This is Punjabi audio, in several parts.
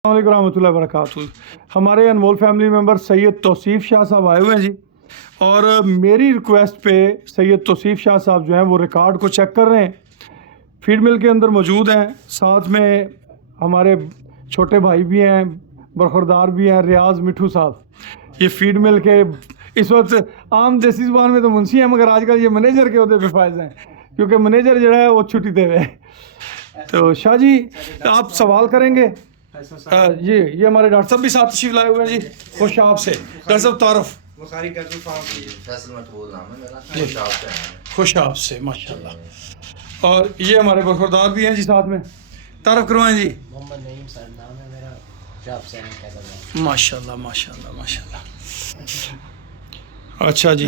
अस्सलाम रहमतुल्लाहि व बरकातुहू। हमारे अनमोल फैमिली मेम्बर सैयद तौसीफ़ शाह साहब आए हुए हैं जी, और मेरी रिक्वेस्ट पे सैयद तौसीफ़ शाह साहब जो हैं वो रिकॉर्ड को चेक कर रहे हैं। फीड मिल के अंदर मौजूद हैं, साथ में हमारे छोटे भाई भी हैं, बरखुरदार भी हैं, रियाज मिठू साहब। ये फीड मिल के इस वक्त आम देसी ज़ुबान में तो मुंशी हैं, मगर आजकल ये मैनेजर के अहदे पे फायज हैं, क्योंकि मैनेजर जो है वो छुट्टी दे हुए। तो शाह जी आप सवाल करेंगे? ये हमारे डॉक्टर साहब भी साथ तशरीफ लाए हुए हैं जी, खुश आपसे। डॉक्टर साहब तारफ। खुश आपसे माशाल्लाह। और ये हमारे बरखुरदार भी हैं जी साथ में, तारफ करवाएं जी। मोहम्मद नईम सर नाम है मेरा, शॉप से हैं। माशाल्लाह माशाल्लाह माशाल्लाह। अच्छा जी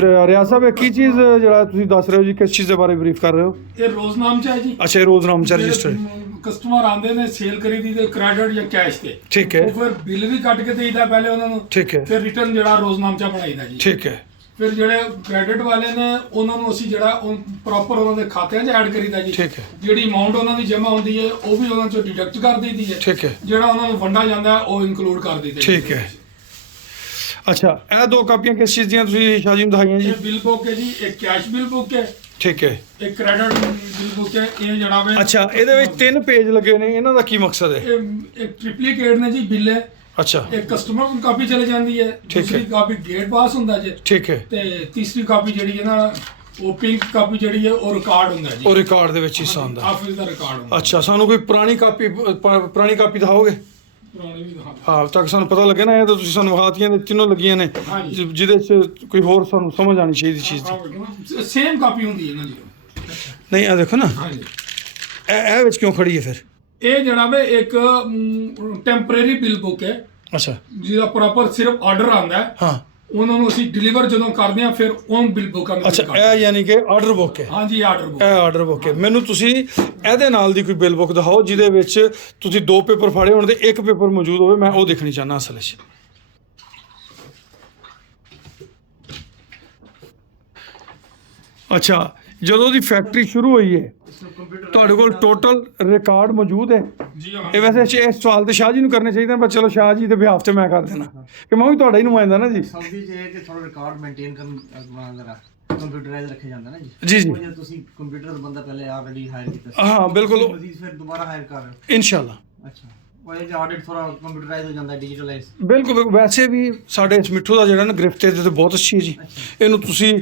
रियाज साहब एक चीज़ जरा तुसीं दस रहे हो जी, किस चीज़ के बारे ब्रीफ कर रहे हो? ये रोजनामचा है जी। अच्छा रोजनामचा रजिस्टर। कस्टमर आंदे ने सेल करी दी ते क्रेडिट या कैश ते, ठीक है। ਉਹ ਫਿਰ ਬਿੱਲ ਵੀ ਕੱਟ ਕੇ ਦੇਈਦਾ ਪਹਿਲੇ ਉਹਨਾਂ ਨੂੰ, ठीक है ਫਿਰ ਰਿਟਰਨ ਜਿਹੜਾ ਰੋਜ਼ਨਾਮਚਾ ਬਣਾਈਦਾ ਜੀ। ठीक है ਫਿਰ ਜਿਹੜੇ ਕ੍ਰੈਡਿਟ ਵਾਲੇ ਨੇ ਉਹਨਾਂ ਨੂੰ ਅਸੀਂ ਜਿਹੜਾ ਪ੍ਰੋਪਰ ਉਹਨਾਂ ਦੇ ਖਾਤਿਆਂ 'ਚ ਐਡ ਕਰੀਦਾ ਜੀ। ठीक है ਜਿਹੜੀ ਅਮਾਉਂਟ ਉਹਨਾਂ ਦੀ ਜਮ੍ਹਾਂ ਹੁੰਦੀ ਹੈ ਉਹ ਵੀ ਉਹਨਾਂ 'ਚੋਂ ਡਿਡਕਟ ਕਰ ਦਈਦੀ ਹੈ। ठीक है ਜਿਹੜਾ ਉਹਨਾਂ ਨੂੰ ਵੰਡਾ ਜਾਂਦਾ ਹੈ ਉਹ ਇਨਕਲੂਡ ਕਰ ਦਈਦਾ। ठीक है। अच्छा ਇਹ ਦੋ ਕਾਪੀਆਂ ਕਿਸ ਚੀਜ਼ ਦੀਆਂ ਤੁਸੀਂ ਸ਼ਾਹ ਜੀ ਨੂੰ ਦਿਖਾਈਆਂ ਜੀ? ਇਹ ਬਿੱਲ ਬੁੱਕ ਹੈ ਜੀ, ਇੱਕ ਕੈਸ਼ ਬਿੱਲ ਬੁੱਕ ਹੈ, ठीक है। ਇੱਕ ਕ੍ਰੈਡਿਟ ਬਿੱਲ ਬੁੱਕ ਹੈ। ਇਹ ਜਿਹੜਾ ਵੇ अच्छा ਇਹਦੇ ਵਿੱਚ 3 ਪੇਜ ਲੱਗੇ ਨੇ, ਇਹਨਾਂ ਦਾ ਕੀ ਮਕਸਦ ਹੈ? ਇਹ ਇੱਕ ਟ੍ਰਿਪਲੀਕੇਟ ਨੇ ਜੀ ਬਿੱਲ ਹੈ। अच्छा ਇੱਕ ਕਸਟਮਰ ਨੂੰ ਕਾਪੀ ਚਲੇ ਜਾਂਦੀ ਹੈ, ਠੀਕ ਹੈ। ਦੂਸਰੀ ਕਾਪੀ ਗੇਟ ਪਾਸ ਹੁੰਦਾ ਜੇ, ठीक है। ਤੇ ਤੀਸਰੀ ਕਾਪੀ ਜਿਹੜੀ ਹੈ ਨਾ ਉਹ ਪਿੰਕ ਕਾਪੀ ਜਿਹੜੀ ਹੈ ਉਹ ਰਿਕਾਰਡ ਹੁੰਦਾ ਜੀ। ਉਹ ਰਿਕਾਰਡ ਦੇ ਵਿੱਚ ਹਿੱਸਾ ਹੁੰਦਾ। ਆਫਿਸ ਦਾ ਰਿਕਾਰਡ ਹੁੰਦਾ। ਅੱਛਾ ਸਾਨੂੰ ਕੋਈ ਪੁਰਾਣੀ ਕਾਪੀ ਦਿਖਾਓਗੇ? ਪੁਰਾਣੀ ਵੀ ਦਿਖਾ ਹਾਂ ਤਾਂ ਕਿ ਸਾਨੂੰ ਪਤਾ ਲੱਗੇ ਨਾ, ਇਹ ਤਾਂ ਤੁਸੀਂ ਸਾਨੂੰ ਵਿਖਾਤੀਆਂ ਨੇ ਤਿੰਨੋਂ ਲੱਗੀਆਂ ਨੇ, ਹਾਂਜੀ। ਜਿਹਦੇ 'ਚ ਕੋਈ ਹੋਰ ਸਾਨੂੰ ਸਮਝ ਆਣੀ ਚਾਹੀਦੀ ਚੀਜ਼ ਦੀ। ਸੇਮ ਕਾਪੀ ਹੁੰਦੀ ਹੈ ਨਾ ਜੀ। ਨਹੀਂ ਆ ਦੇਖੋ ਨਾ, ਹਾਂਜੀ ਇਹ ਵਿੱਚ ਕਿਉਂ ਖੜੀ ਹੈ ਫਿਰ? ਇਹ ਜਿਹੜਾ ਵੇ ਇੱਕ ਟੈਂਪਰੇਰੀ ਬਿੱਲ ਬੁੱਕ ਹੈ, ਅੱਛਾ ਜਿਹਦਾ ਪ੍ਰੋਪਰ ਸਿਰਫ ਆਰਡਰ ਆਉਂਦਾ ਹੈ, ਹਾਂ ਉਹਨਾਂ ਨੂੰ ਅਸੀਂ ਡਿਲੀਵਰ ਜਦੋਂ ਕਰਦੇ ਹਾਂ ਫਿਰ ਉਹ ਬਿੱਲ ਬੁੱਕਾਂ ਨੂੰ ਅੱਛਾ ਇਹ ਯਾਨੀ ਕਿ ਆਰਡਰ ਬੁੱਕ ਹੈ। ਹਾਂਜੀ ਆਰਡਰ ਬੁੱਕ। ਇਹ ਆਰਡਰ ਬੁੱਕ ਹੈ। ਮੈਨੂੰ ਤੁਸੀਂ ਇਹਦੇ ਨਾਲ ਦੀ ਕੋਈ ਬਿੱਲ ਬੁੱਕ ਦਿਖਾਓ ਜਿਹਦੇ ਵਿੱਚ ਤੁਸੀਂ 2 ਪੇਪਰ ਫਾੜੇ ਹੋਣ ਤੇ 1 ਪੇਪਰ ਮੌਜੂਦ ਹੋਵੇ, ਮੈਂ ਉਹ ਦੇਖਣੀ ਚਾਹੁੰਦਾ ਅਸਲ 'ਚ। ਅੱਛਾ ਜਦੋਂ ਦੀ ਫੈਕਟਰੀ ਸ਼ੁਰੂ ਹੋਈ ਹੈ ਤੁਹਾਡੇ ਕੋਲ ਟੋਟਲ ਰਿਕਾਰਡ ਮੌਜੂਦ ਹੈ? ਜੀ ਹਾਂ। ਇਹ ਵੈਸੇ ਇਹ ਸਵਾਲ ਤੇ ਸ਼ਾਹ ਜੀ ਨੂੰ ਕਰਨੇ ਚਾਹੀਦੇ, ਪਰ ਚਲੋ ਸ਼ਾਹ ਜੀ ਦੇ ਬਿਹਾਫ ਤੇ ਮੈਂ ਕਰ ਦੇਣਾ ਕਿ ਮੈਂ ਵੀ ਤੁਹਾਡਾ ਹੀ ਨੁਮਾਇੰਦਾ ਨਾ ਜੀ। ਸਾਡੀ ਜੇ ਕਿ ਥੋੜਾ ਰਿਕਾਰਡ ਮੇਨਟੇਨ ਕਰਨ ਜਰਾ ਕੰਪਿਊਟਰਾਈਜ਼ ਰੱਖਿਆ ਜਾਂਦਾ ਨਾ ਜੀ। ਜੀ ਜੀ ਉਹ ਜੇ ਤੁਸੀਂ ਕੰਪਿਊਟਰ ਦਾ ਬੰਦਾ ਪਹਿਲੇ ਆਲਰੇਡੀ ਹਾਇਰ ਕੀਤਾ ਸੀ, ਹਾਂ ਬਿਲਕੁਲ ਮਜ਼ੀਦ ਫਿਰ ਦੁਬਾਰਾ ਹਾਇਰ ਕਰ ਰਹੇ ਹੋ। ਇਨਸ਼ਾਅੱਲਾ ਅੱਛਾ ਉਹ ਇਹ ਆਡਿਟ ਥੋੜਾ ਕੰਪਿਊਟਰਾਈਜ਼ ਹੋ ਜਾਂਦਾ, ਡਿਜੀਟਲਾਈਜ਼। ਬਿਲਕੁਲ ਵੈਸੇ ਵੀ ਸਾਡੇ ਇਸ ਮਿੱਠੂ ਦਾ ਜਿਹੜਾ ਨਾ ਗ੍ਰਿਫਤ ਤੇ ਬਹੁਤ ਅੱਛੀ ਹੈ ਜੀ। ਇਹਨੂੰ ਤੁਸੀਂ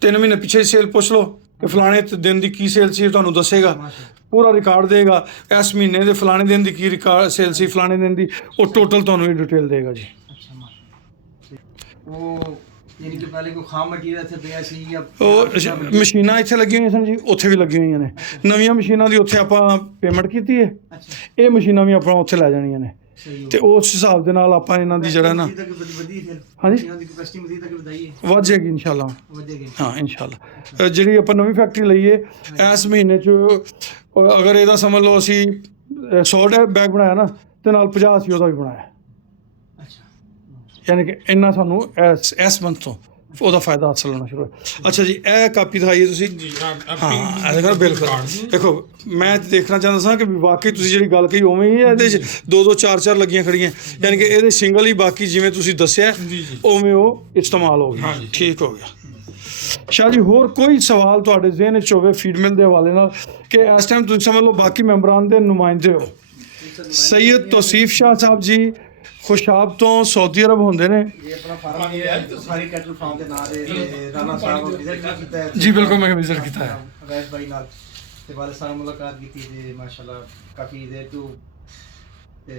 3 ਮਹੀਨੇ ਪਿੱਛੇ ਸੇਲ ਪੁੱਛ ਲਓ ਕਿ ਫਲਾਣੇ ਦਿਨ ਦੀ ਕੀ ਸੇਲ ਸੀ, ਤੁਹਾਨੂੰ ਦੱਸੇਗਾ, ਪੂਰਾ ਰਿਕਾਰਡ ਦੇਗਾ। ਇਸ ਮਹੀਨੇ ਦੇ ਫਲਾਣੇ ਦਿਨ ਦੀ ਕੀ ਰਿਕਾਰਡ ਸੇਲ ਸੀ, ਫਲਾਣੇ ਦਿਨ ਦੀ, ਉਹ ਟੋਟਲ ਤੁਹਾਨੂੰ ਇਹ ਡਿਟੇਲ ਦੇਗਾ ਜੀ। ਅੱਛਾ ਮਾਸ਼ਾਅੱਲਾ। ਉਹ ਯਾਨੀ ਕਿ ਪਹਿਲੇ ਕੋਈ ਖਾਮ ਮਟੀਰੀਅਲ ਇੱਥੇ ਪਿਆ ਸੀ ਜਾਂ ਉਹ ਮਸ਼ੀਨਾਂ ਇੱਥੇ ਲੱਗੀਆਂ ਹੋਈਆਂ ਸਨ ਜੀ, ਉੱਥੇ ਵੀ ਲੱਗੀਆਂ ਹੋਈਆਂ ਨੇ। ਨਵੀਆਂ ਮਸ਼ੀਨਾਂ ਦੀ ਉੱਥੇ ਆਪਾਂ ਪੇਮੈਂਟ ਕੀਤੀ ਹੈ, ਅੱਛਾ ਇਹ ਮਸ਼ੀਨਾਂ ਵੀ ਆਪਾਂ ਉੱਥੇ ਲੈ ਜਾਣੀਆਂ ਨੇ, ਸਹੀ ਹੋ ਤੇ ਉਸ ਹਿਸਾਬ ਦੇ ਨਾਲ ਆਪਾਂ ਇਹਨਾਂ ਦੀ ਜਿਹੜਾ ਨਾ ਵਧੀ ਫਿਰ ਹਾਂਜੀ ਇਹਨਾਂ ਦੀ ਕਪੈਸਿਟੀ ਮਜ਼ੀਦ ਤੱਕ ਵਧਾਈਏ, ਵੱਧ ਜਾਏਗੀ ਇਨਸ਼ਾਅੱਲਾ। ਵਧੇਗੀ। ਹਾਂ ਇਨਸ਼ਾਅੱਲਾ। ਜਿਹੜੀ ਆਪਾਂ ਨਵੀਂ ਫੈਕਟਰੀ ਲਈਏ ਇਸ ਮਹੀਨੇ 'ਚ ਅਗਰ ਇਹਦਾ ਸਮਝ ਲਓ ਅਸੀਂ 100 ਬੈਗ ਬਣਾਇਆ ਨਾ, ਤੇ ਨਾਲ 50 ਅਸੀਂ ਉਹਦਾ ਵੀ ਬਣਾਇਆ, ਅੱਛਾ ਯਾਨੀ ਕਿ ਇੰਨਾ ਸਾਨੂੰ ਇਸ ਮੰਥ ਤੋਂ ਉਹਦਾ ਫਾਇਦਾ ਹਾਸਲ ਹੋਣਾ ਸ਼ੁਰੂ ਹੋਇਆ। ਅੱਛਾ ਜੀ ਇਹ ਕਾਪੀ ਦਿਖਾਈਏ ਤੁਸੀਂ। ਹਾਂ ਇਹ ਦੇਖੋ ਬਿਲਕੁਲ ਦੇਖੋ, ਮੈਂ ਦੇਖਣਾ ਚਾਹੁੰਦਾ ਸਾਂ ਕਿ ਵਾਕਈ ਤੁਸੀਂ ਜਿਹੜੀ ਗੱਲ ਕਹੀ ਉਵੇਂ ਹੀ ਹੈ, ਇਹਦੇ 'ਚ 2-2 4-4 ਲੱਗੀਆਂ ਖੜੀਆਂ, ਯਾਨੀ ਕਿ ਇਹਦੇ ਸਿੰਗਲ ਹੀ, ਬਾਕੀ ਜਿਵੇਂ ਤੁਸੀਂ ਦੱਸਿਆ ਉਵੇਂ ਉਹ ਇਸਤੇਮਾਲ ਹੋ ਗਿਆ। ਠੀਕ ਹੋ ਗਿਆ। ਸ਼ਾਹ ਜੀ ਹੋਰ ਕੋਈ ਸਵਾਲ ਤੁਹਾਡੇ ਜ਼ਿਹਨ 'ਚ ਹੋਵੇ ਫੀਡ ਮਿਲ ਦੇ ਹਵਾਲੇ ਨਾਲ, ਕਿ ਇਸ ਟਾਈਮ ਤੁਸੀਂ ਸਮਝ ਲਓ ਬਾਕੀ ਮੈਂਬਰਾਂ ਦੇ ਨੁਮਾਇੰਦੇ ਹੋ। ਸੈयद तौसीफ़ शाह साहब जी खुशाब तो सऊदी अरब होंगे ने। ਇਹ ਆਪਣਾ ਫਾਰਮ ਹੈ ਸਾਰੀ ਕੈਟਲ ਫਾਰਮ ਦੇ ਨਾਂ ਦੇ ਰਾਣਾ ਸਾਹਿਬ ਵਿਜ਼ਿਟ ਕੀਤਾ ਹੈ जी बिल्कुल मैं विजिट किया है। ਰੈਸ਼ ਭਾਈ ਨਾਲ ਤੇ ਵਾਲੇ ਸਾਹਿਬ ਮੁਲਾਕਾਤ ਕੀਤੀ ਤੇ ਮਾਸ਼ਾਅੱਲਾ ਕਾਫੀ ਦੇਰ ਤੋਂ ਤੇ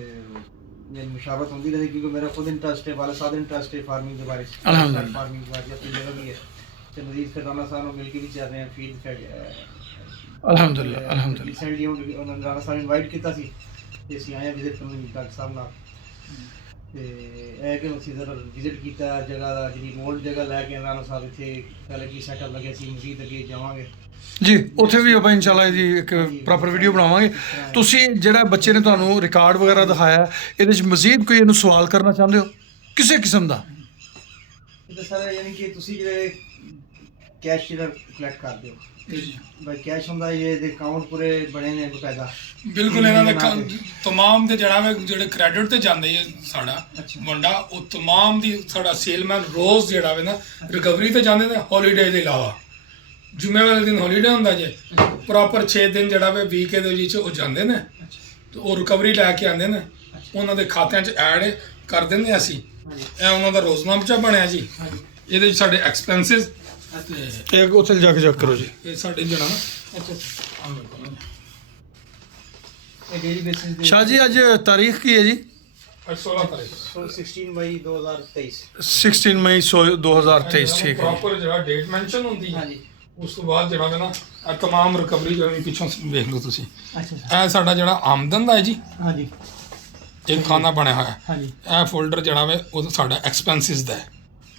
ये मुशावरत होती रही, क्योंकि मेरा खुद इंटरेस्ट है, वाले साहब इंटरेस्ट है फार्मिंग के बारे में, अल्हम्दुलिल्लाह फार्मिंग के बारे में अपनी जगह भी है। तो मजीद फिर राना साहब मिल के भी चल रहे हैं फीड अल्हम्दुलिल्लाह रिसेंटली उन्होंने राना साहब इनवाइट किया सी ते ਅਸੀਂ ਆਏ ਵਿਜ਼ਿਟ ਕਰਨ ਡਾਕਟਰ ਸਾਹਿਬ ਨਾਲ, ਤੇ ਇਹ ਕਿ ਅਸੀਂ ਜ਼ਰਾ ਵਿਜ਼ਿਟ ਕੀਤਾ ਜਗ੍ਹਾ ਦਾ, ਜਿਹੜੀ ਮੋਲਡ ਜਗ੍ਹਾ ਲੈ ਕੇ ਰਾਣਾ ਸਾਹਿਬ ਇੱਥੇ ਪਹਿਲੇ ਕੀ ਸੈਟਅਪ ਲੱਗਿਆ ਸੀ, ਮਜ਼ੀਦ ਅੱਗੇ ਜਾਵਾਂਗੇ ਜੀ ਉੱਥੇ ਵੀ ਆਪਾਂ ਇਨਸ਼ਾਅੱਲਾ ਇਹਦੀ ਇੱਕ ਪ੍ਰੋਪਰ ਵੀਡੀਓ ਬਣਾਵਾਂਗੇ। ਤੁਸੀਂ ਜਿਹੜਾ ਬੱਚੇ ਨੇ ਤੁਹਾਨੂੰ ਰਿਕਾਰਡ ਵਗੈਰਾ ਦਿਖਾਇਆ, ਇਹਦੇ 'ਚ ਮਜ਼ੀਦ ਕੋਈ ਇਹਨੂੰ ਸਵਾਲ ਕਰਨਾ ਚਾਹੁੰਦੇ ਹੋ ਕਿਸੇ ਕਿਸਮ ਦਾ? ਇਹ ਤਾਂ ਸਰ ਯਾਨੀ ਕਿ ਤੁਸੀਂ ਜਿਹੜੇ ਕੈਸ਼ ਜਿਹੜਾ ਕਲੈਕਟ ਕਰਦੇ ਹੋ ਬਾਈ ਕੈਸ਼ ਹੁੰਦਾ ਇਹ ਦੇ ਅਕਾਊਂਟ ਪੂਰੇ ਬਣੇ ਨੇ ਬਕਾਇਦਾ ਬਿਲਕੁਲ ਇਹਨਾਂ ਦੇ ਤਮਾਮ ਦੇ ਜਿਹੜੇ ਕ੍ਰੈਡਿਟ ਤੇ ਜਾਂਦੇ ਹੈ ਸਾਡਾ ਮੁੰਡਾ ਉਹ ਤਮਾਮ ਦੀ ਸਾਡਾ ਸੇਲਮੈਨ ਰੋਜ਼ ਜਿਹੜਾ ਵੇ ਨਾ ਰਿਕਵਰੀ ਤੇ ਜਾਂਦੇ ਨੇ ਹੌਲੀਡੇ ਦੇ ਇਲਾਵਾ ਜੁਮੇ ਵਾਲੇ ਦਿਨ ਹੌਲੀਡੇ ਹੁੰਦਾ ਜੇ ਪ੍ਰੋਪਰ 6 ਦਿਨ ਜਿਹੜਾ ਵੇ ਵੀਕ ਦੇ ਵਿੱਚ ਉਹ ਜਾਂਦੇ ਨੇ ਤੇ ਉਹ ਰਿਕਵਰੀ ਲੈ ਕੇ ਆਉਂਦੇ ਨੇ ਉਹਨਾਂ ਦੇ ਖਾਤਿਆਂ 'ਚ ਐਡ ਕਰ ਦਿੰਦੇ ਅਸੀਂ ਇਹ ਉਹਨਾਂ ਦਾ ਰੋਜ਼ਨਾਮਾ ਬਣਿਆ ਜੀ ਇਹਦੇ ਵਿੱਚ ਸਾਡੇ ਐਕਸਪੈਂਸਿਸ ਤੇ एक उछल जाके चेक करो जी। ਇਹ ਸਾਡੇ ਜਿਹੜਾ ਨਾ ਇਹ ਡੇਲੀ ਬੇਸਿਸ ਦੇ शाह जी आज तारीख की है जी? 16 ਤਾਰੀਖ 16 ਮਈ 2023 16 मई 2023 ठीक है। ਪ੍ਰੋਪਰ ਜਿਹੜਾ ਡੇਟ ਮੈਂਸ਼ਨ ਹੁੰਦੀ ਹੈ ਹਾਂਜੀ ਉਸ ਤੋਂ ਬਾਅਦ ਜਿਹੜਾ ਵੇ ਨਾ ਇਹ ਤਮਾਮ ਰਿਕਵਰੀ ਜਿਹੜੀ ਪਿੱਛੋਂ ਵੇਖ ਲਓ ਤੁਸੀਂ ਅੱਛਾ ਇਹ ਸਾਡਾ ਜਿਹੜਾ ਆਮਦਨ ਦਾ ਹੈ ਜੀ ਹਾਂਜੀ ਇੱਕ ਖਾਨਾ ਬਣਿਆ ਹੋਇਆ ਹਾਂਜੀ ਇਹ ਫੋਲਡਰ ਜਿਹੜਾ ਵੇ ਉਹ ਸਾਡਾ ਐਕਸਪੈਂਸਿਸ ਦਾ ਹੈ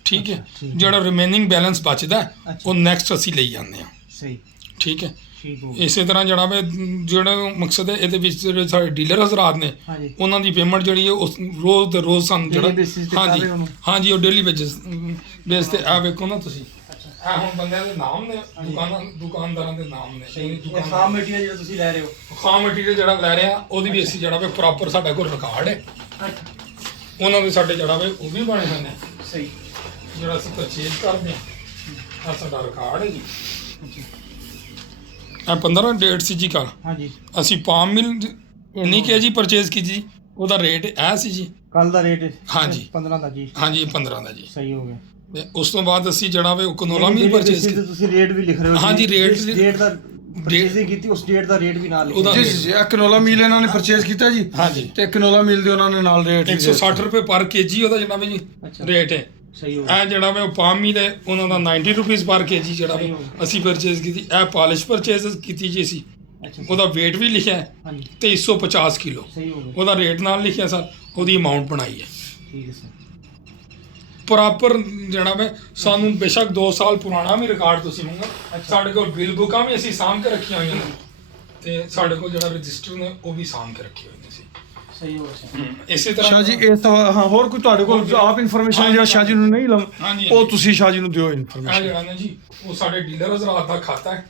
ਠੀਕ ਹੈ ਜਿਹੜਾ ਰਿਮੇਨਿੰਗ ਬੈਲੈਂਸ ਬਚਦਾ ਹੈ, ਉਹ ਨੈਕਸਟ ਅਸੀਂ ਲਈ ਜਾਂਦੇ ਹਾਂ ਸਹੀ ਠੀਕ ਹੈ ਠੀਕ ਹੋ ਇਸੇ ਤਰ੍ਹਾਂ ਜਿਹੜਾ ਵੇ ਜਿਹੜਾ ਮਕਸਦ ਹੈ ਇਹਦੇ ਵਿੱਚ ਜਿਹੜੇ ਸਾਡੇ ਡੀਲਰ ਹਜ਼ਰਾਤ ਨੇ ਹਾਂਜੀ ਉਹਨਾਂ ਦੀ ਪੇਮੈਂਟ ਜਿਹੜੀ ਹੈ ਉਸ ਰੋਜ਼ ਦੇ ਰੋਜ਼ ਸਾਨੂੰ Daily ਜਿਹੜਾ basis ਤੇ ਕਰ ਰਹੇ ਉਹਨੂੰ। ਹਾਂਜੀ ਉਹ ਡੇਲੀ ਬੇਸ ਤੇ ਆ ਵੇਖੋ ਨਾ ਤੁਸੀਂ ਇਹ ਹੁਣ ਬੰਦਿਆਂ ਦੇ ਨਾਮ ਨੇ ਦੁਕਾਨਦਾਰਾਂ ਦੇ ਨਾਮ ਨੇ ਇਹ ਖਾਮ ਮਟੀਰੀਅਲ ਜਿਹੜਾ ਤੁਸੀਂ ਲੈ ਰਹੇ ਹੋ ਖਾਮ ਮਟੀਰੀਅਲ ਜਿਹੜਾ ਲੈ ਰਹੇ ਆ ਉਹਦੀ ਵੀ ਅਸੀਂ ਜਿਹੜਾ ਵੇ ਪ੍ਰੋਪਰ ਸਾਡਾ ਕੋਲ ਰਿਕਾਰਡ ਹੈ ਉਹਨਾਂ ਦੇ ਸਾਡੇ ਜਿਹੜਾ ਵੇ ਉਹ ਵੀ ਬਣੇ ਹੋਏ ਨੇ ਸਹੀ ਜਿਹੜਾ ਅਸੀਂ ਪਰਚੇਜ਼ ਕਰਦੇ ਹਾਂ ਆਹ ਸਾਡਾ ਰਿਕਾਰਡ ਹੈ ਜੀ ਇਹ 15 ਡੇਟ ਸੀ ਜੀ ਕੱਲ ਹਾਂਜੀ ਅਸੀਂ ਪਾਮ ਮਿਲ ਨਹੀਂ ਕਿਹਾ ਜੀ ਪਰਚੇਜ਼ ਕੀਤੀ ਜੀ ਉਹਦਾ ਰੇਟ ਇਹ ਸੀ ਜੀ ਕੱਲ ਦਾ ਰੇਟ ਹਾਂਜੀ। 15 ਦਾ ਜੀ ਹਾਂਜੀ 15 ਦਾ ਜੀ ਸਹੀ ਹੋ ਗਿਆ ਤੇ ਉਸ ਤੋਂ ਬਾਅਦ ਅਸੀਂ ਜਿਹੜਾ ਵੇ ਉਹ ਕਨੋਲਾ ਮਿਲ ਪਰਚੇਜ਼ ਤੇ ਤੁਸੀਂ ਰੇਟ ਵੀ ਲਿਖ ਰਹੇ ਹੋ ਹਾਂਜੀ, ਰੇਟ ਜਿਸ ਡੇਟ ਦਾ ਪਰਚੇਜ਼ਿੰਗ ਕੀਤੀ ਉਸ ਡੇਟ ਦਾ ਰੇਟ ਵੀ ਨਾਲ ਲਿਖੋ ਉਹਦਾ जी जी जी कनोला मील इन्होंने परचेज किया जी ਹਾਂਜੀ ਤੇ ਕਨੋਲਾ ਮਿਲ ਦੇ ਉਹਨਾਂ ਨੇ ਨਾਲ ਰੇਟ 160 ਰੁਪਏ ਪਰ ਕੇਜੀ ਉਹਦਾ ਜਿਹੜਾ ਵੇ ਜੀ ਅੱਛਾ। ਰੇਟ ਹੈ ਸਹੀ ਹੋ ਗਿਆ ਇਹ ਜਿਹੜਾ ਵੇ ਉਹ ਪਾਮ ਮਿਲ ਹੈ ਉਹਨਾਂ ਦਾ 90 ਰੁਪਏ ਪਰ ਕੇਜੀ ਜਿਹੜਾ ਵੇ ਅਸੀਂ ਪਰਚੇਜ਼ ਕੀਤੀ ਇਹ ਪਾਲਿਸ਼ ਪਰਚੇਜ਼ ਕੀਤੀ ਜੀ ਅਸੀਂ ਅੱਛਾ ਉਹਦਾ weight ਵੀ ਲਿਖਿਆ ਹੈ ਹਾਂਜੀ 2350 ਕਿਲੋ ਸਹੀ ਹੋ ਗਿਆ ਉਹਦਾ ਰੇਟ ਨਾਲ ਲਿਖਿਆ ਸਰ ਉਹਦੀ ਅਮਾਉਂਟ ਬਣਾਈ ਹੈ ਠੀਕ ਹੈ ਸਰ ਪ੍ਰੋਪਰ ਜਿਹੜਾ ਵੇ ਸਾਨੂੰ ਬੇਸ਼ੱਕ 2 ਸਾਲ ਪੁਰਾਣਾ ਵੀ ਰਿਕਾਰਡ ਤੁਸੀਂ ਮੰਗੋ ਸਾਡੇ ਕੋਲ ਬਿੱਲ ਬੁੱਕਾਂ ਵੀ ਅਸੀਂ ਸਾਂਭ ਕੇ ਰੱਖੀਆਂ ਹੋਈਆਂ ਨੇ ਤੇ ਸਾਡੇ ਕੋਲ ਜਿਹੜਾ ਰਜਿਸਟਰ ਨੇ ਉਹ ਵੀ ਸਾਂਭ ਕੇ ਰੱਖੇ ਹੋਏ ਨੇ ਅਸੀਂ ਸਹੀ ਹੋ ਗਿਆ ਇਸੇ ਤਰ੍ਹਾਂ ਸ਼ਾਹ ਜੀ ਇਹ ਤਾਂ ਹਾਂ ਹੋਰ ਕੋਈ ਤੁਹਾਡੇ ਕੋਲ ਆਪ ਇਨਫੋਰਮੇਸ਼ਨ ਜਿਹੜਾ ਸ਼ਾਹ ਜੀ ਨੂੰ ਨਹੀਂ ਲਮ ਹਾਂਜੀ। ਉਹ ਤੁਸੀਂ ਸ਼ਾਹ ਜੀ ਨੂੰ ਦਿਓ ਇਹ ਇਨਫੋਰਮੇਸ਼ਨ। ਜਿਹੜਾ ਨਾ ਜੀ ਉਹ ਸਾਡੇ ਡੀਲਰ ਹਜ਼ਰਾਤ ਦਾ ਖਾਤਾ ਹੈ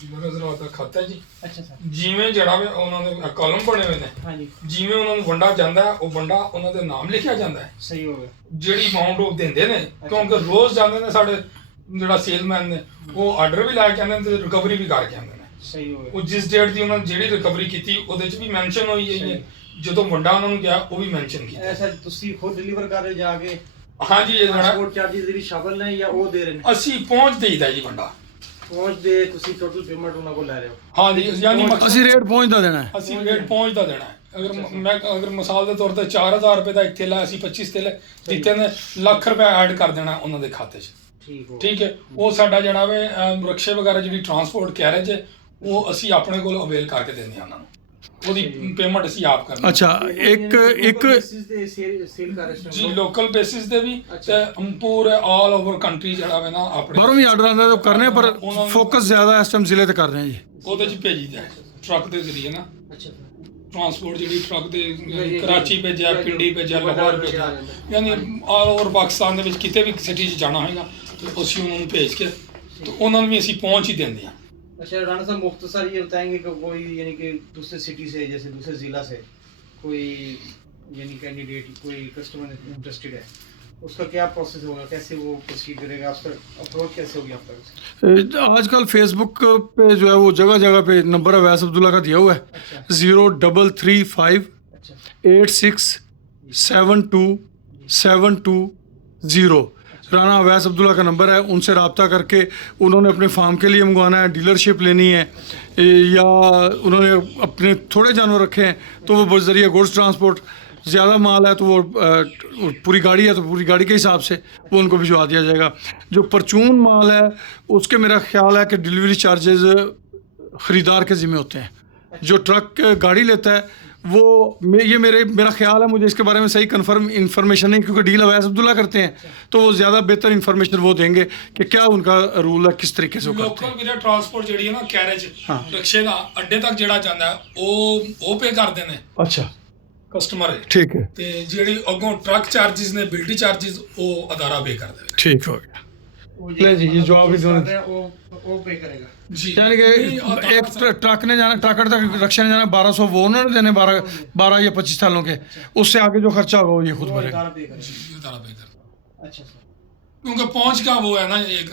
ਡੀਲਰ ਹਜ਼ਰਾਤ ਦਾ ਖਾਤਾ ਹੈ ਜੀ ਅੱਛਾ ਸਰ ਜਿਵੇਂ ਜਿਹੜਾ ਵੇ ਉਹਨਾਂ ਦੇ ਕਾਲਮ ਬਣੇ ਹੋਏ ਨੇ ਹਾਂਜੀ ਜਿਵੇਂ ਉਹਨਾਂ ਨੂੰ ਵੰਡਾ ਜਾਂਦਾ ਹੈ ਉਹ ਵੰਡਾ ਉਹਨਾਂ ਦੇ ਨਾਮ ਲਿਖਿਆ ਜਾਂਦਾ ਹੈ ਸਹੀ ਹੋ ਗਿਆ ਜਿਹੜੀ ਅਮਾਉਂਟ ਉਹ ਦਿੰਦੇ ਨੇ ਕਿਉਂਕਿ ਰੋਜ਼ ਜਾਂਦੇ ਨੇ ਸਾਡੇ ਜਿਹੜਾ ਸੇਲਮੈਨ ਨੇ ਉਹ ਆਰਡਰ ਵੀ ਲੈ ਕੇ ਆਉਂਦੇ ਨੇ ਤੇ ਰਿਕਵਰੀ ਵੀ ਕਰਕੇ ਆਉਂਦੇ ਨੇ ਸਹੀ ਹੋ ਗਿਆ ਉਹ ਜਿਸ ਡੇਟ ਦੀ ਉਹਨਾਂ ਨੇ ਜਿਹੜੀ ਰਿਕਵਰੀ ਕੀਤੀ ਉਹਦੇ 'ਚ ਵੀ ਮੈਂਸ਼ਨ ਹੋਈ ਹੈ ਜਦੋਂ ਵੰਡਾ ਉਹਨਾਂ ਨੂੰ ਗਿਆ ਉਹ ਵੀ ਮੈਂਸ਼ਨ ਕੀਤਾ ਇਹ ਸਰ ਤੁਸੀਂ ਖੁਦ ਡਿਲੀਵਰ ਕਰ ਰਹੇ ਜਾ ਕੇ ਹਾਂਜੀ ਇਹ ਜਿਹੜਾ ਟ੍ਰਾਂਸਪੋਰਟ ਚਾਰजेस ਜਿਹੜੀ ਸ਼ਾਮਲ ਨੇ ਜਾਂ ਉਹ ਦੇ ਰਹੇ ਨੇ ਅਸੀਂ ਪਹੁੰਚ ਦੇਈਦਾ ਜੀ ਵੰਡਾ ਪਹੁੰਚਦੇ ਤੁਸੀਂ ਟੋਟਲ ਪੇਮੈਂਟ ਉਹਨਾਂ ਕੋਲ ਲੈ ਰਹੇ ਹੋ ਹਾਂਜੀ ਯਾਨੀ ਮਕਸਦ ਅਸੀਂ ਰੇਟ ਪਹੁੰਚਦਾ ਦੇਣਾ ਹੈ। ਅਸੀਂ ਰੇਟ ਪਹੁੰਚਦਾ ਦੇਣਾ ਹੈ ਅਗਰ ਮਿਸਾਲ ਦੇ ਤੌਰ ਤੇ 4000 ਰੁਪਏ ਦਾ ਇੱਥੇ ਲੈ ਅਸੀਂ 25 ਤੇ ਲੈ ਦਿੱਤੇ ਨੇ ਲੱਖ ਰੁਪਏ ਐਡ ਕਰ ਦੇਣਾ ਉਹਨਾਂ ਦੇ ਖਾਤੇ 'ਚ ਠੀਕ ਹੋ ਠੀਕ ਹੈ ਉਹ ਸਾਡਾ ਜਿਹੜਾ ਵੇ ਰਕਸ਼ੇ ਵਗੈਰਾ ਜਿਹੜੀ ਟਰਾਂਸਪੋਰਟ ਕੈਰੇਜ ਹੈ ਉਹ ਅਸੀਂ ਆਪਣੇ ਕੋਲ ਅਵੇਲ ਕਰਕੇ ਦਿੰਦੇ ਹਾਂ ਉਹਨਾਂ ਨੂੰ ਉਹਦੀ ਪੇਮੈਂਟ ਅਸੀਂ ਆਪ ਕਰਨੀ ਅੱਛਾ ਇੱਕ ਸੇਲ ਕਰ ਰਹੇ ਜੀ ਲੋਕਲ ਬੇਸਿਸ ਤੇ ਵੀ ਤੇ ਪੂਰੇ ਆਲ ਓਵਰ ਕੰਟਰੀ ਜਿਹੜਾ ਵੇ ਨਾ ਆਪਣੇ ਬਾਹਰੋਂ ਵੀ ਆਰਡਰ ਆਉਂਦਾ ਤਾਂ ਕਰਨੇ ਪਰ ਫੋਕਸ ਜ਼ਿਆਦਾ ਇਸ ਟਾਈਮ ਜ਼ਿਲ੍ਹੇ ਤੇ ਕਰ ਰਹੇ ਹਾਂ ਜੀ। ਉਹਦੇ 'ਚ ਭੇਜੀਦਾ ਟਰੱਕ ਦੇ ਜ਼ਰੀਏ ਨਾ ਅੱਛਾ ਟਰਾਂਸਪੋਰਟ ਜਿਹੜੀ ਟਰੱਕ ਦੇ ਕਰਾਚੀ ਭੇਜਿਆ ਪਿੰਡੀ ਭੇਜਿਆ ਲਾਹੌਰ ਭੇਜਿਆ ਯਾਨੀ ਆਲ ਓਵਰ ਪਾਕਿਸਤਾਨ ਦੇ ਵਿੱਚ ਕਿਤੇ ਵੀ ਸਿਟੀ 'ਚ ਜਾਣਾ ਹੋਏਗਾ ਤੇ ਅਸੀਂ ਉਹਨਾਂ ਨੂੰ ਭੇਜ ਕੇ ਤੇ ਉਹਨਾਂ ਨੂੰ ਵੀ ਅਸੀਂ पहुंच ही देंगे। अच्छा राणा साहब मुख्तसर ये बताएंगे कि कोई यानी कि दूसरे सिटी से जैसे दूसरे ज़िला से कोई यानी कैंडिडेट कोई कस्टमर इंटरेस्टेड है उसका क्या प्रोसेस होगा कैसे वो प्रोसीड करेगा आपका अप्रोच कैसे होगी आप तक आजकल फेसबुक पे जो है वो जगह जगह पे नंबर अवैस अब्दुल्ला का दिया हुआ है अच्छा 0335 अच्छा 86727220 राना अवैस अब्दुल्ला का नंबर है उनसे रब्ता करके उन्होंने अपने फार्म के लिए मंगवाना है डीलरशिप लेनी है या उन्होंने अपने थोड़े जानवर रखे हैं तो वो ज़रिए गुड्स ट्रांसपोर्ट ज़्यादा माल है तो वो पूरी गाड़ी है तो पूरी गाड़ी के हिसाब से वो उनको भिजवा दिया जाएगा। जो परचून माल है उसके मेरा ख्याल है कि डिलीवरी चार्जेस ख़रीदार के ज़िम्मे होते हैं। जो ट्रक गाड़ी लेता है वो ये मेरा ख्याल है मुझे इसके बारे में सही कन्फर्म इन्फॉर्मेशन नहीं क्योंकि डील अवैस अब्दुल्ला करते हैं तो वो ज़्यादा बेहतर इन्फॉर्मेशन वो देंगे कि क्या उनका रूल है किस तरीके से वो करते ਲੋਕਲ हैं। ਵੀਰੇ ਟਰਾਂਸਪੋਰਟ ਜਿਹੜੀ ਹੈ ਨਾ ਕੈਰੇਜ ਹਾਂ। ਰਕਸ਼ੇ ਦਾ ਅੱਡੇ ਤੱਕ ਜਿਹੜਾ ਜਾਂਦਾ ਹੈ ਉਹ ਪੇ ਕਰਦੇ ਨੇ अच्छा ਕਸਟਮਰ ठीक है ਤੇ ਜਿਹੜੀ ਅੱਗੋਂ ਟਰੱਕ ਚਾਰजेस ਨੇ ਬਿਲਡੀ ਚਾਰजेस ਉਹ ਅਦਾਰਾ ਪੇ ਕਰਦੇ ਨੇ। ठीक हो गया। वो ले जी, ये जो आप मतलब इन्होंने- कर रहे हैं, वो पे करेगा। जी यानी कि नहीं, और एक ट्रक ने जाना, ट्रकर तक रक्षा ने जाना 1200, वो उन्होंने देने 12 या 25 सालों के, उससे आगे जो खर्चा होगा वो ये खुद वो भरेगा। इदारा पे करेगा। ये सारा पे कर, अच्छा सर। क्योंकि पहुंच का वो है ना, एक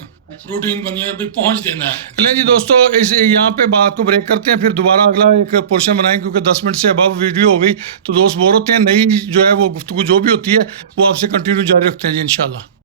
रूटीन बनी है, भी पहुंच देना है। लें जी दोस्तों, इस यहाँ पे बात को ब्रेक करते हैं, फिर दोबारा अगला एक पोर्शन बनाएंगे, क्योंकि 10 मिनट से अबव वीडियो हो गई तो दोस्त बोर होते हैं। नई जो है वो गुफ्तगू जो भी होती है वो आपसे कंटिन्यू जारी रखते हैं जी इंशाल्लाह।